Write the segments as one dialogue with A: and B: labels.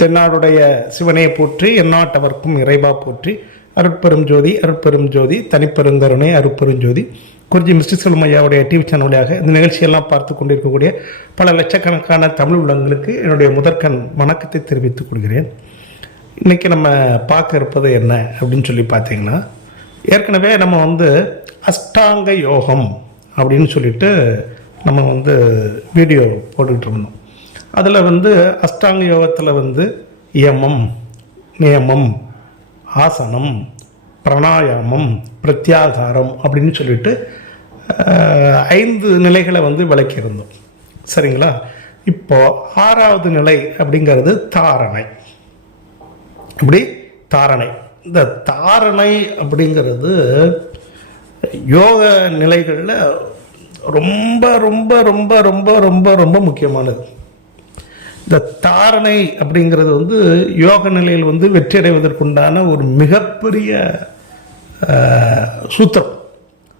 A: தென்னாடுடைய சிவனையை போற்றி எந்நாட்டவர்க்கும் இறைவா போற்றி. அருட்பெரும் ஜோதி அருட்பெரும் ஜோதி தனிப்பெருங்கருணை அருட்பெரும் ஜோதி. குறிஞ்சி மிஸ்டர் செல்மையாவுடைய டிவி சேனல் வழியாக இந்த நிகழ்ச்சியெல்லாம் பார்த்து கொண்டிருக்கக்கூடிய பல லட்சக்கணக்கான தமிழ் உள்ளங்களுக்கு என்னுடைய முதற்கண் வணக்கத்தை தெரிவித்துக் கொள்கிறேன். இன்றைக்கி நம்ம பார்க்க இருப்பது என்ன அப்படின்னு சொல்லி பார்த்தீங்கன்னா ஏற்கனவே நம்ம வந்து அஷ்டாங்க யோகம் அப்படின்னு சொல்லிட்டு நம்ம வந்து வீடியோ போட்டுக்கிட்டு இருந்தோம். அதில் வந்து அஷ்டாங்க யோகத்தில் வந்து யமம் நியமம் ஆசனம் பிராணாயாமம் பிரத்யாகாரம் அப்படின்னு சொல்லிட்டு ஐந்து நிலைகளை வந்து விளக்கியிருந்தோம். சரிங்களா? இப்போ ஆறாவது நிலை அப்படிங்கிறது தாரணை. இப்படி தாரணை. இந்த தாரணை அப்படிங்கிறது யோக நிலைகளில் ரொம்ப ரொம்ப ரொம்ப ரொம்ப ரொம்ப ரொம்ப முக்கியமானது. இந்த தாரணை அப்படிங்கிறது வந்து யோக நிலையில் வந்து வெற்றி அடைவதற்குண்டான ஒரு மிகப்பெரிய சூத்திரம்.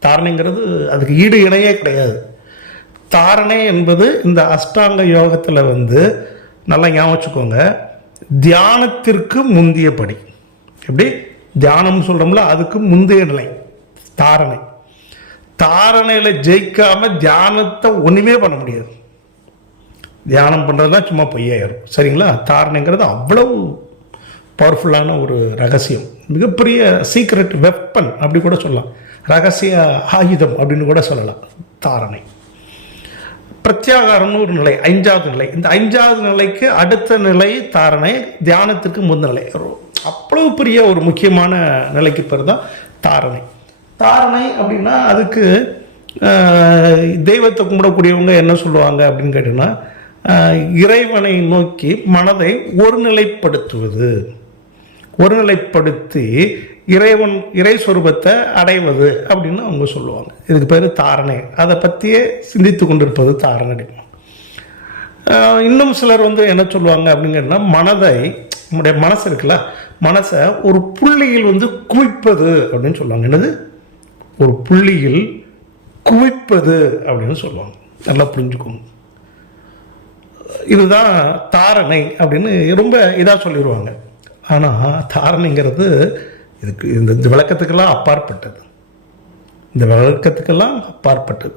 A: தாரணைங்கிறது அதுக்கு ஈடு இணையே கிடையாது. தாரணை என்பது இந்த அஷ்டாங்க யோகத்தில் வந்து நல்லா ஞாபகம் வச்சுக்கோங்க. தியானத்திற்கு முந்திய படி. எப்படி? தியானம் சொல்கிறோம்ல அதுக்கு முந்தைய நிலை. தாரணை. தாரணையில் ஜெயிக்காமல் தியானத்தை ஒன்றுமே பண்ண முடியாது. தியானம் பண்ணுறதுலாம் சும்மா பொய்யாயிரும் சரிங்களா? தாரணைங்கிறது அவ்வளவு பவர்ஃபுல்லான ஒரு ரகசியம். மிகப்பெரிய சீக்ரெட் வெப்பன் அப்படி கூட சொல்லலாம். ரகசிய ஆயுதம் அப்படின்னு கூட சொல்லலாம். தாரணை. பிரத்யாகாரம்னு ஒரு நிலை ஐந்தாவது நிலை. இந்த ஐந்தாவது நிலைக்கு அடுத்த நிலை தாரணை தியானத்திற்கு முந்த நிலை. அவ்வளவு பெரிய ஒரு முக்கியமான நிலைக்கு பேர் தான் தாரணை. தாரணை அப்படின்னா அதுக்கு தெய்வத்தை கும்பிடக்கூடியவங்க என்ன சொல்லுவாங்க அப்படின்னு கேட்டிங்கன்னா இறைவனை நோக்கி மனதை ஒருநிலைப்படுத்துவது. ஒருநிலைப்படுத்தி இறைவன் இறை சொரூபத்தை அடைவது அப்படின்னு அவங்க சொல்லுவாங்க. இதுக்கு பேர் தாரணை. அதை பற்றியே சிந்தித்து கொண்டிருப்பது தாரணை. இன்னும் சிலர் வந்து என்ன சொல்லுவாங்க அப்படின்னு மனதை நம்முடைய மனசு இருக்குல்ல மனசை ஒரு புள்ளியில் வந்து குவிப்பது அப்படின்னு சொல்லுவாங்க. என்னது? ஒரு புள்ளியில் குவிப்பது அப்படின்னு சொல்லுவாங்க. நல்லா புரிஞ்சுக்கோங்க. இதுதான் தாரணை அப்படின்னு ரொம்ப இதாக சொல்லிடுவாங்க ஆனால் தாரணைங்கிறது இதுக்கு இந்த இந்த விளக்கத்துக்கெல்லாம் அப்பாற்பட்டது. இந்த விளக்கத்துக்கெல்லாம் அப்பாற்பட்டது.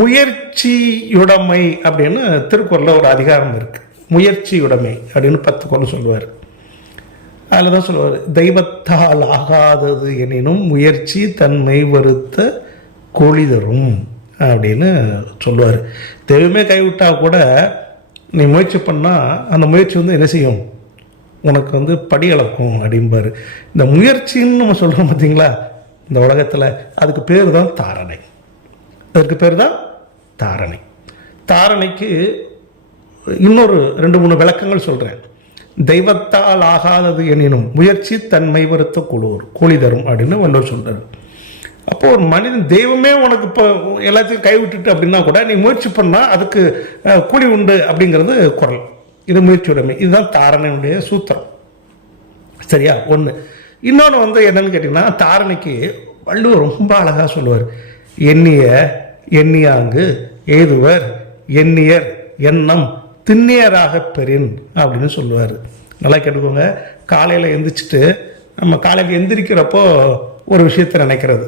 A: முயற்சியுடைமை அப்படின்னு திருக்குறளில் ஒரு அதிகாரம் இருக்குது முயற்சியுடைமை அப்படின்னு பத்து குரல் சொல்லுவார். அதில் தான் சொல்லுவார் தெய்வத்தால் ஆகாதது எனினும் முயற்சி தன்மை வருத்த கோழி தரும் அப்படின்னு சொல்லுவார். தெய்வமே கைவிட்டா கூட நீ முயற்சி பண்ணால் அந்த முயற்சி வந்து என்ன செய்யும்? உனக்கு வந்து படி அளக்கும் அப்படிம்பார். இந்த முயற்சின்னு நம்ம சொல்கிறோம் பார்த்தீங்களா இந்த உலகத்தில் அதுக்கு பேர் தான் தாரணை. அதற்கு பேர் தான் தாரணை. தாரணைக்கு இன்னொரு ரெண்டு மூணு விளக்கங்கள் சொல்கிறேன் தெய்வத்தால் ஆகாதது எனினும் முயற்சி தன்மை வருத்த குளூர் கூலி தரும் அப்படின்னு வள்ளுவர் சொல்கிறார் அப்போ ஒரு மனிதன் தெய்வமே உனக்கு இப்போ எல்லாத்தையும் கைவிட்டுட்டு அப்படின்னா கூட நீ முயற்சி பண்ணால் அதுக்கு கூலி உண்டு அப்படிங்கிறது குரல். இது முயற்சி உடைமை இதுதான் தாரணையுடைய சூத்திரம். சரியா? ஒன்று இன்னொன்று வந்து என்னன்னு கேட்டிங்கன்னா தாரணைக்கு வள்ளுவர் ரொம்ப அழகாக சொல்லுவார். எண்ணிய எண்ணியாங்கு ஏதுவர் எண்ணியர் எண்ணம் திண்ணியராக பெறின் அப்படின்னு சொல்லுவார். நல்லா கேட்டுக்கோங்க. காலையில் எந்திரிச்சிட்டு நம்ம காலையில் எந்திரிக்கிறப்போ ஒரு விஷயத்தை நினைக்கிறது.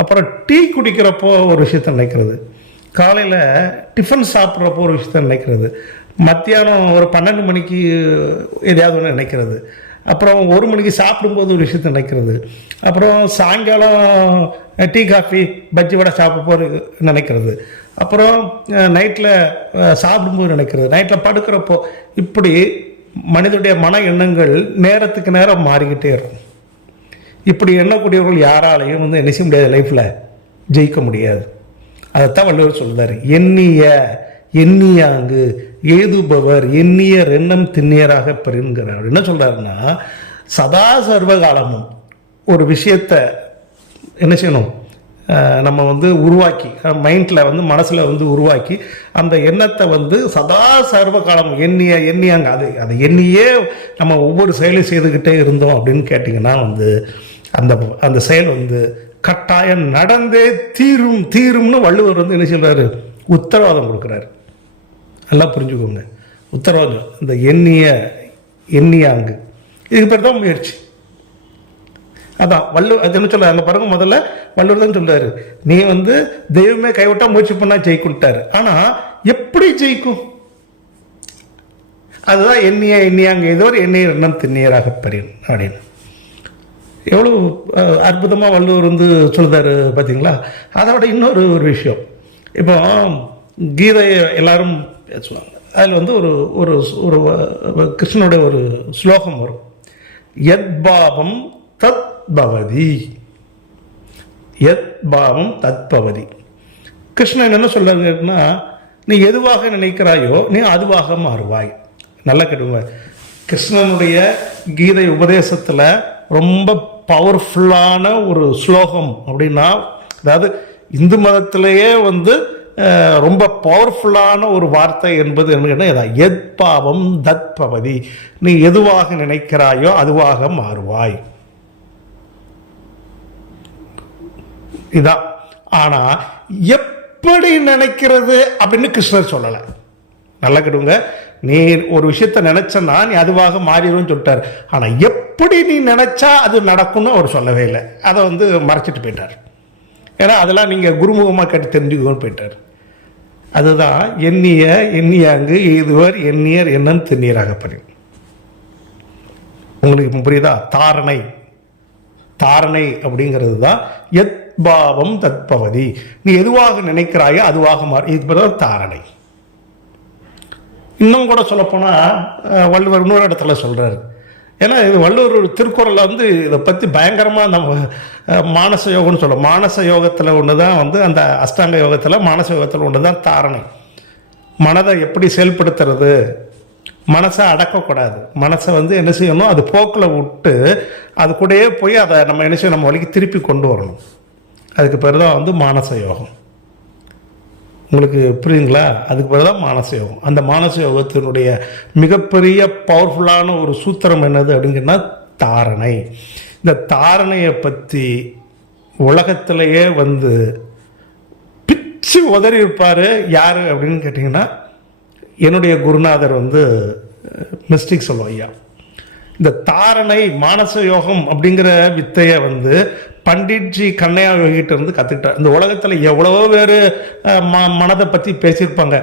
A: அப்புறம் டீ குடிக்கிறப்போ ஒரு விஷயத்த நினைக்கிறது. காலையில் டிஃபன் சாப்பிட்றப்போ ஒரு விஷயத்த நினைக்கிறது. மத்தியானம் ஒரு பன்னெண்டு மணிக்கு எதையாவது ஒன்று நினைக்கிறது. அப்புறம் ஒரு மணிக்கு சாப்பிடும்போது ஒரு விஷயத்த நினைக்கிறது. அப்புறம் சாயங்காலம் டீ காஃபி பஜ்ஜி வடை சாப்பிட போகிற நினைக்கிறது. அப்புறம் நைட்டில் சாப்பிடும்போது நினைக்கிறது. நைட்டில் படுக்கிறப்போ இப்படி மனிதனுடைய மன எண்ணங்கள் நேரத்துக்கு நேரம் மாறிக்கிட்டே இருக்கும். இப்படி எண்ணக்கூடியவர்கள் யாராலையும் வந்து என்ன செய்ய முடியாது லைஃப்பில் ஜெயிக்க முடியாது. அதைத்தான் வள்ளுவர் சொல்லுதார் எண்ணிய எண்ணியாங்கு ஏதுபவர் எண்ணியர் எண்ணம் திண்ணியராக பெறுங்கிறார். என்ன சொல்கிறாருன்னா சதா சர்வ காலமும் ஒரு விஷயத்தை என்ன செய்யணும்? நம்ம வந்து உருவாக்கி மைண்டில் வந்து மனசில் வந்து உருவாக்கி அந்த எண்ணத்தை வந்து சதா சர்வ காலம் எண்ணிய எண்ணியாங்க அது அதை எண்ணியே நம்ம ஒவ்வொரு செயலும் செய்துக்கிட்டே இருந்தோம் அப்படின்னு கேட்டிங்கன்னா வந்து அந்த அந்த செயல் வந்து கட்டாயம் நடந்தே தீரும் தீரும்னு வள்ளுவர் வந்து என்ன சொல்கிறாரு உத்தரவாதம் கொடுக்குறாரு. நல்லா புரிஞ்சுக்கோங்க. உத்தரவாதம் இந்த எண்ணிய எண்ணியாங்கு. இதுக்கு பேர் தான் முயற்சி. அதான் வள்ளுவர் அது என்ன சொல்ல அங்க பாருங்க முதல்ல வள்ளுவர் தான் சொல்றாரு. நீ வந்து தெய்வமே கைவிட்டா முயற்சி பண்ணால் ஜெயிக்கும்ட்டாரு. ஆனால் எப்படி ஜெயிக்கும்? அதுதான் எண்ணிய எண்ணியாங்க. ஏதோ ஒரு எண்ணெய் எண்ணம் திண்ணியராக பெரியன் அப்படின்னு. எவ்வளோ அற்புதமாக வள்ளுவர் வந்து சொல்லுதாரு பார்த்தீங்களா அதோட இன்னொரு ஒரு விஷயம். இப்போ கீதையை எல்லாரும் பேசுவாங்க. அதில் வந்து ஒரு ஒரு ஒரு கிருஷ்ணனுடைய ஒரு ஸ்லோகம் வரும். எத் பாவம் தத் பவதி. எத் பாவம் தத் பவதி. கிருஷ்ணன் என்ன சொல்கிறதுன்னா நீ எதுவாக நினைக்கிறாயோ நீ அதுவாக மாறுவாய். நல்ல கேட்டுங்க கிருஷ்ணனுடைய கீதை உபதேசத்தில் ரொம்ப பவர்ஃபுல்லான ஒரு ஸ்லோகம் அப்படின்னா அதாவது இந்து மதத்திலேயே வந்து ரொம்ப பவர்ஃபுல்லான ஒரு வார்த்தை என்பது என்ன எத் பாவம் தத் பவதி. நீ எதுவாக நினைக்கிறாயோ அதுவாக மாறுவாய். இதான். ஆனா எப்படி நினைக்கிறது அப்படின்னு கிருஷ்ணர் சொல்லலை. நல்லா கேட்டுங்க நீ ஒரு விஷயத்த நினைச்சனா நீ அதுவாக மாறிடும்னு சொல்லிட்டார். ஆனா எப்படி நீ நினைச்சா அது நடக்கும்னு அவர் சொல்லவே இல்லை. அதை வந்து மறைச்சிட்டு போயிட்டார். ஏன்னா அதெல்லாம் நீங்க குருமுகமாக கேட்டு தெரிஞ்சுக்கோன்னு போயிட்டார். அதுதான் எண்ணிய எண்ணியாங்கு இதுவர் எண்ணியர் என்னன்னு திண்ணீராகப்படும் உங்களுக்கு புரியுதா? தாரணை. தாரணை அப்படிங்கிறது தான் எத் பாவம் தத்பவதி நீ எதுவாக நினைக்கிறாயோ அதுவாக மாறு. இது தாரணை. இன்னும் கூட சொல்லப்போனால் வள்ளுவர் இன்னொரு இடத்துல சொல்கிறாரு ஏன்னா இது வள்ளுவர் திருக்குறளில் வந்து இதை பற்றி பயங்கரமாக நம்ம மானச யோகம்னு சொல்லுவோம் மானச யோகத்தில் ஒன்று தான் வந்து அந்த அஷ்டாங்க யோகத்தில் மானச யோகத்தில் ஒன்று தான் தாரணை. மனதை எப்படி செயல்படுத்துறது? மனசை அடக்கக்கூடாது. மனசை வந்து என்ன செய்யணும்? அது போக்கில் விட்டு அது கூடயே போய் அதை நம்ம என்ன செய்யணும்? நம்ம வழிக்கு திருப்பி கொண்டு வரணும். அதுக்கு பேர் தான் வந்து மானச யோகம். உங்களுக்கு புரியுங்களா அதுக்கு பிறகு தான் மானசயோகம். அந்த மானசயோகத்தினுடைய மிகப்பெரிய பவர்ஃபுல்லான ஒரு சூத்திரம் என்னது அப்படிங்கன்னா தாரணை. இந்த தாரணையை பற்றி உலகத்திலேயே வந்து பிச்சு உதறி இருப்பார் யார் அப்படின்னு கேட்டிங்கன்னா என்னுடைய குருநாதர் வந்து மிஸ்டேக் சொல்லுவோம் ஐயா. இந்த தாரணை மானச யோகம் அப்படிங்கிற வித்தையை வந்து பண்டிட்ஜி கண்ணையா யோகிட்ட இருந்து கற்றுக்கிட்டார் இந்த உலகத்தில் எவ்வளவோ பேர் ம மனதை பற்றி பேசியிருப்பாங்க.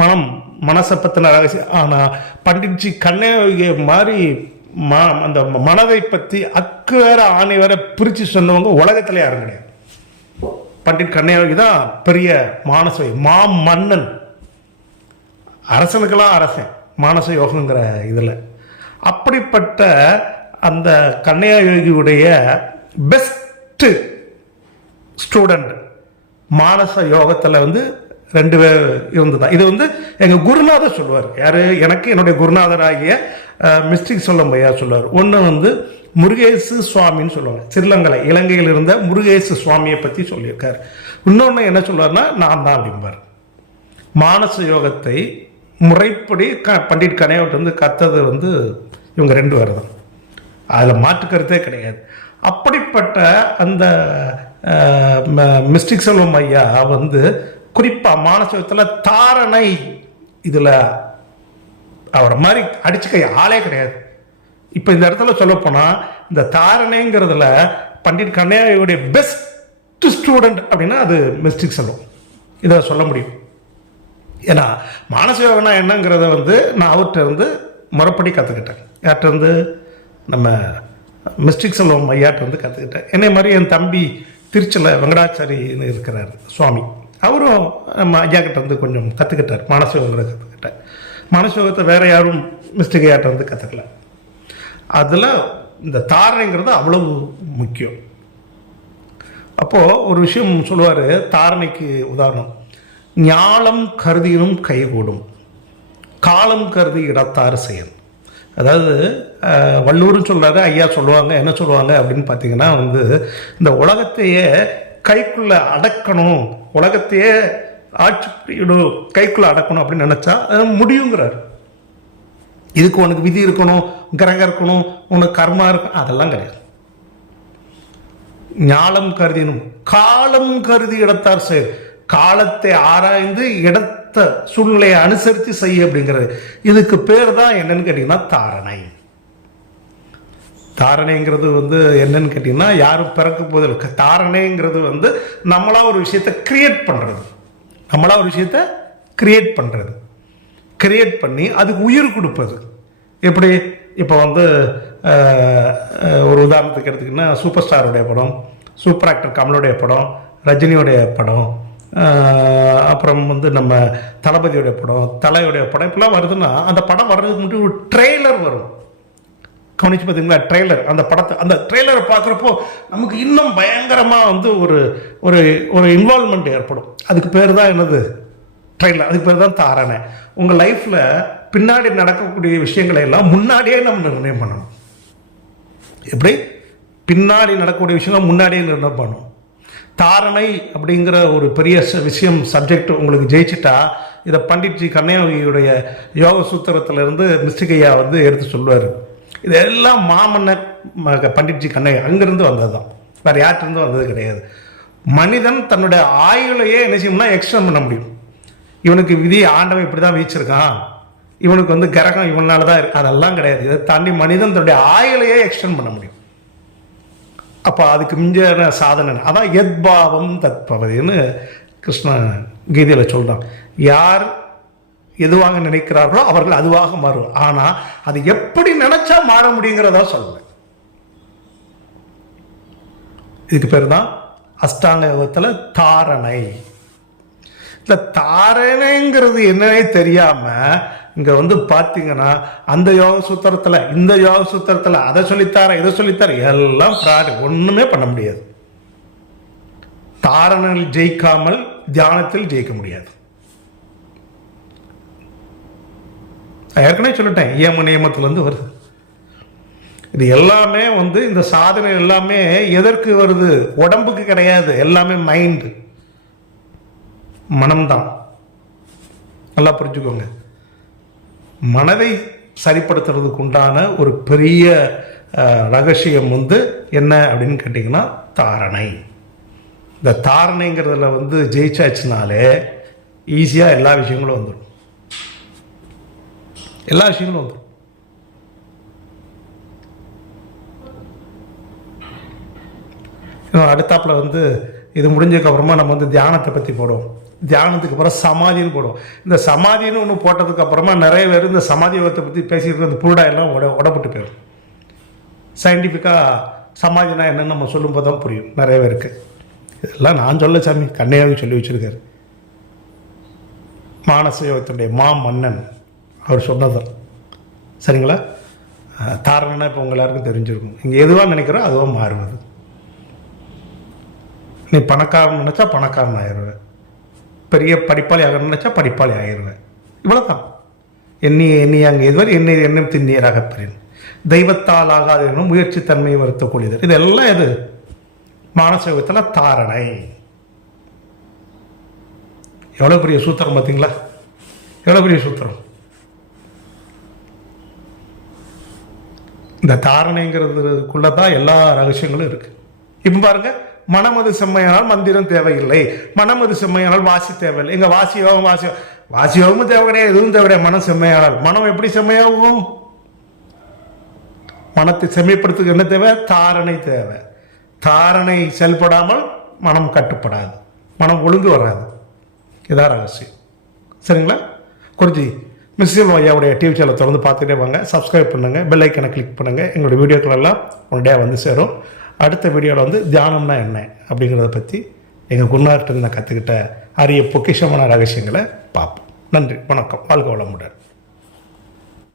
A: மனம் மனசை பற்றின ரகசியம். ஆனால் பண்டிட்ஜி கண்ணையா யோகிய மாதிரி ம அந்த மனதை பற்றி அக்கு வேற ஆணை வேற பிரித்து சொன்னவங்க உலகத்தில் யாரும் கிடையாது. பண்டிட் கண்ணையோகி தான் பெரிய மானச மா மன்னன் அரசனுக்கெல்லாம் அரசன் மானச யோகங்கிற இதில். அப்படிப்பட்ட அந்த கண்ணையா யோகியுடைய பெஸ்ட்டு ஸ்டூடெண்ட் மானச யோகத்தில் வந்து ரெண்டு பேர் இருந்ததான். இது வந்து எங்கள் குருநாதர் சொல்லுவார். யார்? எனக்கு என்னுடைய குருநாதராகிய மிஸ்டிக் சொல்லம் ஐயா சொல்லுவார். ஒன்று வந்து முருகேசு சுவாமின்னு சொல்லுவாங்க. சிறிலங்கலை இலங்கையில் இருந்த முருகேசு சுவாமியை பற்றி சொல்லியிருக்கார். இன்னொன்று என்ன சொல்லுவார்னா நான் தான் அப்படிம்பார். மானச யோகத்தை முறைப்படி க பண்டிட் கனையோட்டு வந்து கத்தது வந்து இவங்க ரெண்டு பேர் தான். அதில் மாற்று கருத்தே கிடையாது. அப்படிப்பட்ட அந்த மிஸ்டிக் செல்வம் ஐயா வந்து குறிப்பாக மானசத்தில் தாரணை இதில் அவரை மாதிரி அடிச்சுக்க ஆளே கிடையாது. இப்போ இந்த இடத்துல சொல்லப்போனால் இந்த தாரணைங்கிறதுல பண்டிட் கண்ணையாவுடைய பெஸ்ட் ஸ்டூடெண்ட் அப்படின்னா அது மிஸ்டிக் செல்வம். இதை சொல்ல முடியும். ஏன்னா மானச யோகனா என்னங்கிறத வந்து நான் அவர்கிட்ட இருந்து முறைப்படி கற்றுக்கிட்டேன் யார்கிட்டருந்து நம்ம மிஸ்டிக் செல்வம் ஐயாட்ட இருந்து கற்றுக்கிட்டேன் என்னை மாதிரி என் தம்பி திருச்சியில் வெங்கடாச்சாரின்னு இருக்கிறார் சுவாமி. அவரும் நம்ம ஐயா கிட்டேருந்து கொஞ்சம் கற்றுக்கிட்டார் மானச கற்றுக்கிட்டேன் மானச யோகத்தை யாரும் மிஸ்டிக் ஐயாட்ட இருந்து கற்றுக்கல அதில் இந்த தாரணைங்கிறது அவ்வளவு முக்கியம். அப்போது ஒரு விஷயம் சொல்லுவார் தாரணைக்கு உதாரணம். ஞாலம் கருதினும் கைகூடும். காலம் கருதி இடத்தாறு செயல். அதாவது அஹ், சொல்கிறாரு சொல்றாரு ஐயா சொல்லுவாங்க என்ன சொல்லுவாங்க அப்படின்னு பார்த்தீங்கன்னா வந்து இந்த உலகத்தையே கைக்குள்ள அடக்கணும் உலகத்தையே ஆட்சி கைக்குள்ளே கைக்குள்ள அடக்கணும் அப்படின்னு நினைச்சா அது முடியுங்கிறார். இதுக்கு உனக்கு விதி இருக்கணும் கிரகம் இருக்கணும் உனக்கு கர்மா இருக்கணும் அதெல்லாம் கிடையாது. ஞாலம் கருதினும் காலம் கருதி இடத்தார் செயல். காலத்தை ஆராய்ந்து இடத்த சூழ்நிலையை அனுசரித்து செய்ய அப்படிங்கிறது. இதுக்கு பேர் தான் என்னன்னு கேட்டிங்கன்னா தாரணை. தாரணைங்கிறது வந்து என்னன்னு கேட்டிங்கன்னா யாரும் பிறக்க போதில்லை தாரணைங்கிறது வந்து நம்மளா ஒரு விஷயத்தை கிரியேட் பண்ணுறது நம்மளா ஒரு விஷயத்தை கிரியேட் பண்ணுறது கிரியேட் பண்ணி அதுக்கு உயிர் கொடுப்பது. எப்படி? இப்போ வந்து ஒரு உதாரணத்துக்கு எடுத்துக்கிட்டிங்கன்னா சூப்பர் ஸ்டாருடைய படம் சூப்பர் ஆக்டர் கமலுடைய படம் ரஜினியோடைய படம் அப்புறம் வந்து நம்ம தளபதியோடைய படம் தலையோடைய படம் இப்படிலாம் வருதுன்னா அந்த படம் வர்றதுக்கு முன்னாடி ஒரு ட்ரெய்லர் வரும். கவனிச்சு பார்த்தீங்களா? ட்ரெய்லர். அந்த படத்தை அந்த ட்ரெய்லரை பார்க்குறப்போ நமக்கு இன்னும் பயங்கரமாக வந்து ஒரு ஒரு ஒரு இன்வால்மெண்ட் ஏற்படும். அதுக்கு பேர் தான் என்னது? ட்ரெய்லர். அதுக்கு பேர் தான் தாரணை. உங்கள் லைஃப்பில் பின்னாடி நடக்கக்கூடிய விஷயங்களை எல்லாம் முன்னாடியே நம்ம நிர்ணயம் பண்ணணும். எப்படி? பின்னாடி நடக்கக்கூடிய விஷயங்கள் முன்னாடியே நிர்ணயம் பண்ணணும். தாரணை அப்படிங்கிற ஒரு பெரிய விஷயம் சப்ஜெக்ட் உங்களுக்கு ஜெயிச்சிட்டா இதை பண்டிட்ஜி கன்னியாகுமரியுடைய யோக சூத்திரத்திலிருந்து மிஸ்டிகையா வந்து எடுத்து சொல்லுவார். இதெல்லாம் மாமன்னர் பண்டிட்ஜி கண்ணையா அங்கிருந்து வந்தது தான் வேறு யார்கிட்டருந்து வந்தது கிடையாது. மனிதன் தன்னுடைய ஆயுளையே என்ன செய்யணும்னா எக்ஸ்டெண்ட் பண்ண முடியும். இவனுக்கு விதி ஆண்டவன் இப்படி தான் வீச்சிருக்கான். இவனுக்கு வந்து கிரகம் இவனால தான் இருக்கு. அதெல்லாம் கிடையாது. இதை தாண்டி மனிதன் தன்னுடைய ஆயுளையே எக்ஸ்டெண்ட் பண்ண முடியும். அப்போ அதுக்கு மிஞ்சான சாதனை அதான் எத்பாவம் தத்பவதின்னு கிருஷ்ண கீதையில் சொல்கிறான் யார் எதுவாக நினைக்கிறார்களோ அவர்கள் அதுவாக மாறும் ஆனால் அது எப்படி நினைச்சா மாற முடியுங்கிறதா சொல்லுவேன் இதுக்கு பேர் தான் அஷ்டாங்க யோகத்தில் தாரணை. இந்த தாரணைங்கிறது என்னன்னே தெரியாம இங்கே வந்து பார்த்தீங்கன்னா அந்த யோக சூத்திரத்தில் இந்த யோக சூத்திரத்தில் அதை சொல்லித்தார இதை சொல்லித்தார எல்லாம் ஃப்ராடு ஒன்றுமே பண்ண முடியாது. தாரணங்கள் ஜெயிக்காமல் தியானத்தில் ஜெயிக்க முடியாது. ஏற்கனவே சொல்லிட்டேன் இயம நியமத்திலிருந்து வருது. இது எல்லாமே வந்து இந்த சாதனை எல்லாமே எதற்கு வருது? உடம்புக்கு கிடையாது. எல்லாமே மைண்டு மனம்தான். நல்லா புரிஞ்சுக்கோங்க. மனதை சரிப்படுத்துறதுக்கு உண்டான ஒரு பெரிய ரகசியம் வந்து என்ன அப்படின்னு கேட்டிங்கன்னா தாரணை. இந்த தாரணைங்கிறதுல வந்து ஜெயிச்சாச்சுனாலே ஈஸியாக எல்லா விஷயங்களும் வந்துடும் எல்லா விஷயங்களும் வந்துடும் அடுத்தாப்பில் வந்து இது முடிஞ்சதுக்கப்புறமா நம்ம வந்து தியானத்தை பற்றி போடுவோம். தியானத்துக்கு அப்புறம் சமாதின்னு போடுவோம். இந்த சமாதின்னு ஒன்று போட்டதுக்கு அப்புறமா நிறைய பேர் இந்த சமாதி யோகத்தை பற்றி பேசிட்டு அந்த புருடா எல்லாம் உட உடப்பட்டு போயிடும் சயின்டிஃபிக்காக சமாதினா என்னன்னு நம்ம சொல்லும்போது தான் புரியும். நிறைய பேருக்கு. இதெல்லாம் நான் சொல்ல சாமி கண்ணையாவே சொல்லி வச்சிருக்காரு. மானச யோகத்தினுடைய மா மன்னன் அவர் சொன்னது சரிங்களா? தாரணனா இப்போ உங்கள் எல்லாருக்கும் தெரிஞ்சிருக்கும். இங்கே எதுவாக நினைக்கிறோ அதுவாக மாறுவது. நீ பணக்காரன் நினச்சா பணக்காரன் ஆயிடுவேன். பெரிய படிப்பாளி ஆகணும்னு நினச்சா படிப்பாளி ஆயிடுவேன். இவ்வளோதான் எண்ணி எண்ணி அங்கே இதுவரை என்னை எண்ணம் திண்ணீராக பெறேன். தெய்வத்தால் ஆகாது என்னும் முயற்சி தன்மையை வருத்தக்கூடியது இதெல்லாம் எது? மானசோகத்தில் தாரணை. எவ்வளோ பெரிய சூத்திரம் பார்த்தீங்களா? எவ்வளோ பெரிய சூத்திரம்? இந்த தாரணைங்கிறதுக்குள்ளே தான் எல்லா ரகசியங்களும் இருக்குது இப்போ பாருங்கள் மனமது செம்மையானால் மந்திரம் தேவையில்லை. மனமது செம்மையானால் வாசி தேவையில்லை. எங்க வாசி வாசி வாசியோகமும் தேவை கிடையாது எதுவும் தேவை கிடையாது மனம் செம்மையானால். மனம் எப்படி செம்மையாகும்? மனத்தை செம்மைப்படுத்துக்கு என்ன தேவை? தாரணை தேவை. தாரணை செயல்படாமல் மனம் கட்டுப்படாது. மனம் ஒழுங்கு வராது. இதான் ரகசியம். சரிங்களா? குருஜி மிஸ்ஸில் ஐயாவுடைய டிவி சேனலை தொடர்ந்து பார்த்துட்டே வாங்க. சப்ஸ்கிரைப் பண்ணுங்கள் பெல் ஐக்கனை கிளிக் பண்ணுங்கள் எங்களுடைய வீடியோக்கள் எல்லாம் உடனடியாக வந்து சேரும். அடுத்த வீடியோவில் வந்து தியானம்னா என்ன அப்படிங்கிறத பற்றி எங்கள் குருநாட்டில் நான் கற்றுக்கிட்ட அரிய பொக்கிஷமான ரகசியங்களை பார்ப்போம். நன்றி வணக்கம். வாழ்க வளமுடன்.